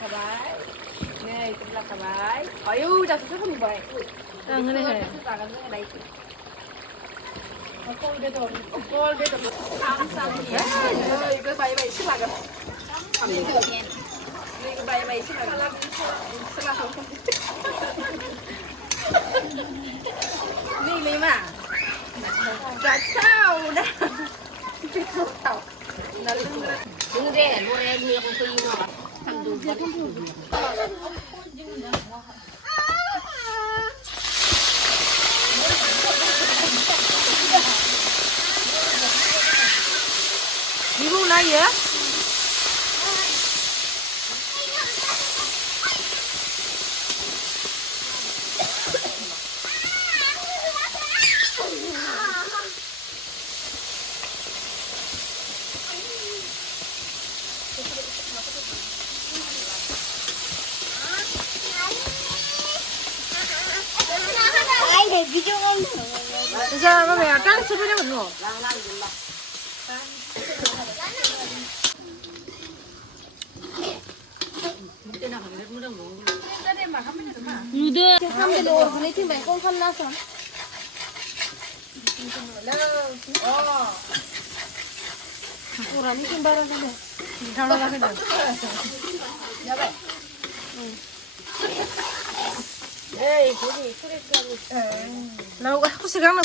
가봐이. 네, 뜰라 가봐이. 아유, 자수 세번 봐이. 응, 그래, 그래. 나가는 거 나이. 꼴배도 이거 바이바이 시라가. 이거 바이바이 시라가. 시라가. Đi mà. Chả sao đó. Đứng đây 노래 nhiều không có gì thằng đủ 미국 나이야? Giờ mà mẹ trắng xếp với nó Udah. Sampai di orang ini timbang kau kan nasa. Oh. Orang ini timbaran kan? Kalau lagi dah. Ya baik. Eh, jadi sudah kamu. Lalu aku sekarang